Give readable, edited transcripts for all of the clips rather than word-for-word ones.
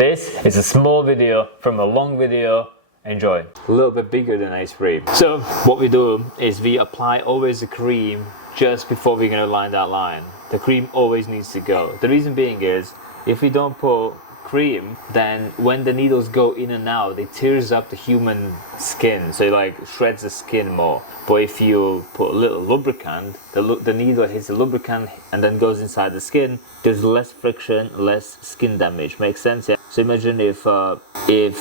This is a small video from a long video. Enjoy. A little bit bigger than ice cream. So what we do is we apply always the cream just before we're going to line that line. The cream always needs to go. The reason being is if we don't put cream, then when the needles go in and out, it tears up the human skin, so it like shreds the skin more. But if you put a little lubricant, the needle hits the lubricant and then goes inside the skin, there's less friction, less skin damage. Makes sense? Yeah. So imagine if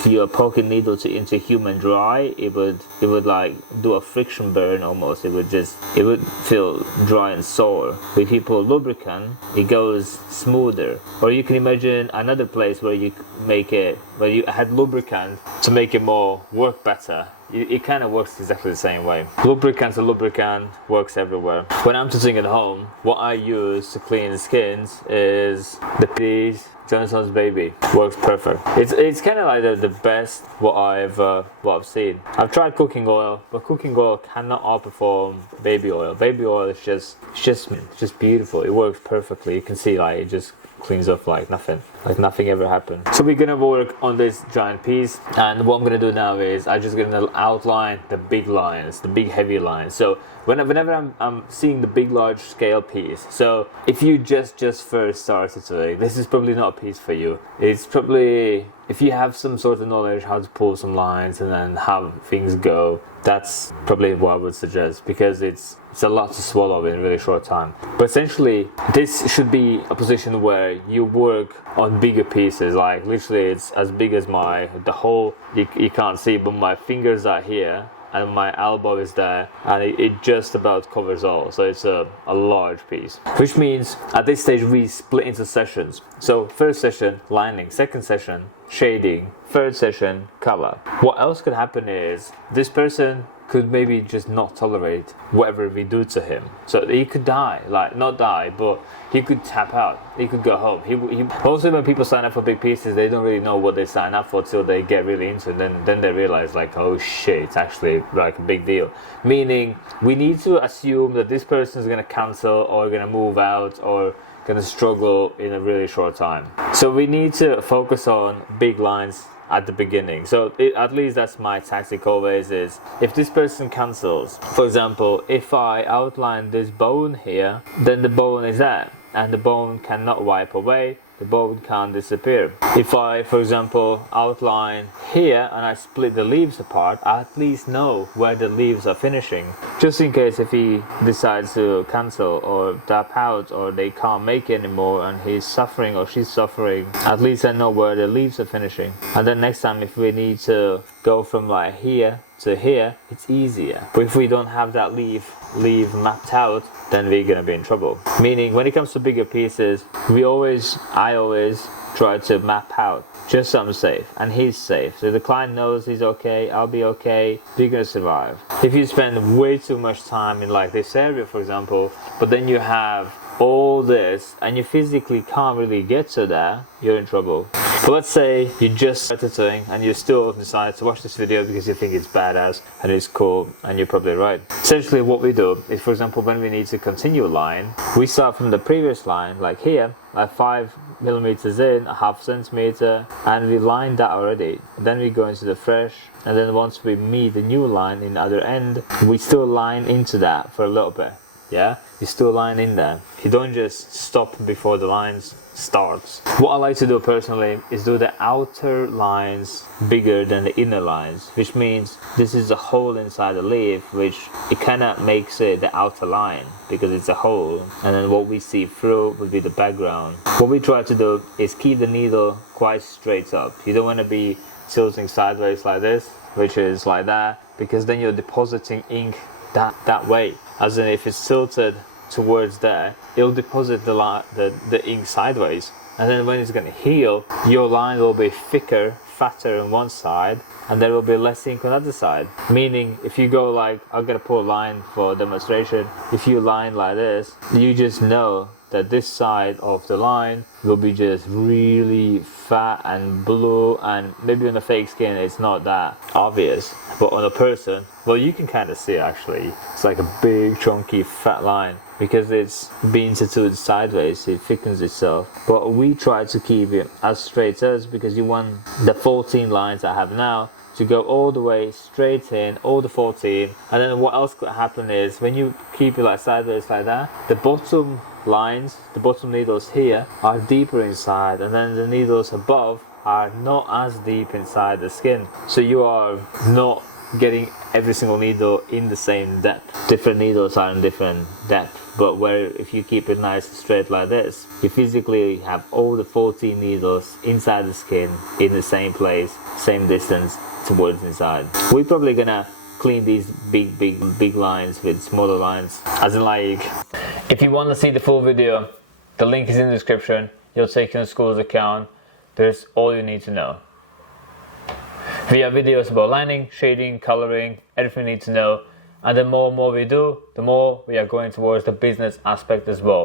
you're poking needle into human dry, it would like do a friction burn almost. It would feel dry and sore. But if you put lubricant, it goes smoother. Or you can imagine another place where you had lubricant to make it more work better. It kind of works exactly the same way. Lubricant to lubricant works everywhere. When I'm touching at home, what I use to clean the skins is the Johnson's Baby. Works perfect. It's kind of like the best what I've seen. I've tried cooking oil, but cooking oil cannot outperform baby oil. Baby oil is just beautiful. It works perfectly. You can see like it just cleans up like nothing ever happened. So we're gonna work on this giant piece, and what I'm gonna do now is I'm just gonna outline the big lines, the big heavy lines. So whenever I'm seeing the big large scale piece, so if you just first started today, this is probably not a piece for you. It's probably, if you have some sort of knowledge how to pull some lines and then how things go, that's probably what I would suggest, because it's a lot to swallow in a really short time. But essentially, this should be a position where you work on bigger pieces, like literally it's as big as the whole, you can't see, but my fingers are here and my elbow is there, and it just about covers all. So it's a large piece, which means at this stage we split into sessions. So first session, lining; second session, shading; third session, color. What else could happen is this person could maybe just not tolerate whatever we do to him. So he could die, like not die, but he could tap out. He could go home. He mostly when people sign up for big pieces, they don't really know what they sign up for till they get really into it. And then they realize like, oh shit, it's actually like a big deal. Meaning we need to assume that this person is gonna cancel or gonna move out or gonna struggle in a really short time. So we need to focus on big lines at the beginning. So at least that's my tactic always, is if this person cancels, for example, if I outline this bone here, then the bone is there and the bone cannot wipe away, the bone can't disappear. If I, for example, outline here and I split the leaves apart, I at least know where the leaves are finishing, just in case if he decides to cancel or tap out or they can't make it anymore and he's suffering or she's suffering, at least I know where the leaves are finishing. And then next time if we need to go from like here to here, it's easier. But if we don't have that leaf mapped out, then we're gonna be in trouble. Meaning when it comes to bigger pieces, I always try to map out just so I'm safe and he's safe. So the client knows he's okay, I'll be okay, we're gonna survive. If you spend way too much time in like this area, for example, but then you have all this and you physically can't really get to there, you're in trouble. But let's say you just started doing and you still decide to watch this video because you think it's badass and it's cool, and you're probably right. Essentially what we do is, for example, when we need to continue a line, we start from the previous line, like here, like 5 millimeters in, a half centimeter, and we line that already. Then we go into the fresh, and then once we meet the new line in the other end, we still line into that for a little bit. Yeah, you still line in there. You don't just stop before the lines starts. What I like to do personally is do the outer lines bigger than the inner lines, which means this is a hole inside the leaf, which it kind of makes it the outer line because it's a hole, and then what we see through will be the background. What we try to do is keep the needle quite straight up. You don't want to be tilting sideways like this, which is like that, because then you're depositing ink that way. As in, if it's tilted towards there, it'll deposit the ink sideways, and then when it's going to heal, your line will be thicker, fatter on one side, and there will be less ink on the other side. Meaning, if you go like, I'm going to pull a line for demonstration, if you line like this, you just know that this side of the line will be just really fat and blue, and maybe on the fake skin it's not that obvious, but on a person, well, you can kind of see it actually. It's like a big chunky fat line because it's being tattooed sideways, it thickens itself. But we try to keep it as straight as, because you want the 14 lines I have now to go all the way straight in, all the 14. And then what else could happen is when you keep it like sideways like that, the bottom lines, the bottom needles here are deeper inside, and then the needles above are not as deep inside the skin. So you are not getting every single needle in the same depth. Different needles are in different depth, but where if you keep it nice and straight like this, you physically have all the 14 needles inside the skin in the same place, same distance towards inside. We're probably gonna clean these big lines with smaller lines, as in like, if you want to see the full video, the link is in the description. You'll take your school's account. There's all you need to know. We have videos about lining, shading, coloring, everything you need to know. And the more we do, the more we are going towards the business aspect as well.